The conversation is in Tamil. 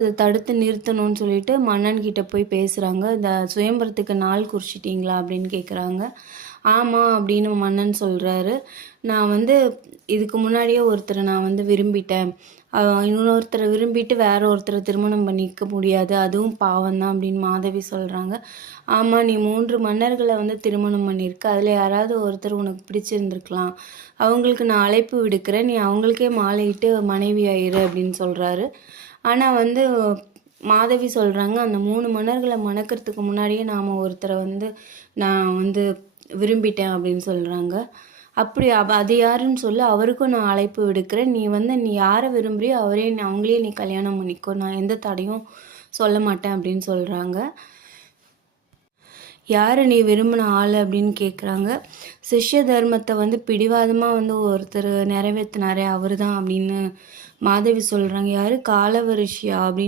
அத தடுத்து நிறுத்தணும்னு சொல்லிட்டு மன்னன் கிட்ட போய் பேசுறாங்க. "இந்த சுயம்பரத்துக்கு நாள் குறிச்சிட்டீங்களா?" அப்படின்னு கேட்குறாங்க. "ஆமா" அப்படின்னு மன்னன் சொல்றாரு. "நான் வந்து இதுக்கு முன்னாடியே ஒருத்தர நான் வந்து விரும்பிட்டேன். இன்னொருத்தர விரும்பிட்டு வேற ஒருத்தர திருமணம் பண்ணிக்க முடியாது. அதுவும் பாவம் தான்" அப்படின்னு மாதவி சொல்றாங்க. "ஆமா, நீ 3 மன்னர்கள வந்து திருமணம் பண்ணியிருக்க. அதில யாராவது ஒருத்தர் உனக்கு பிடிச்சிருந்துருக்கலாம். அவங்களுக்கு நான் அழைப்பு விடுக்கிறேன். நீ அவங்களுக்கே மாலையிட்டு மனைவியாயிரு" அப்படின்னு சொல்றாரு. ஆனா வந்து மாதவி சொல்றாங்க, "அந்த 3 மன்னர்கள மணக்கிறதுக்கு முன்னாடியே நாம ஒருத்தர வந்து நான் வந்து விரும்பிட்டேன்" அப்படின்னு சொல்றாங்க. "அப்படியா? அது யாருன்னு சொல்லு. அவருக்கும் நான் அழைப்பு விடுக்கிறேன். நீ யார விரும்புறியோ அவங்களே நீ கல்யாணம் பண்ணிக்கோ. நான் எந்த தடையும் சொல்ல மாட்டேன்" அப்படின்னு சொல்றாங்க. "யாரு நீ விரும்பின ஆளு?" அப்படின்னு கேட்குறாங்க. "சிஷ்ய தர்மத்த வந்து பிடிவாதமா வந்து ஒருத்தர் நிறைவேத்துனாரே அவரு தான்" அப்படின்னு மாதவி சொல்றாங்க. "யாரு? காலவரிஷியா?" அப்படின்னு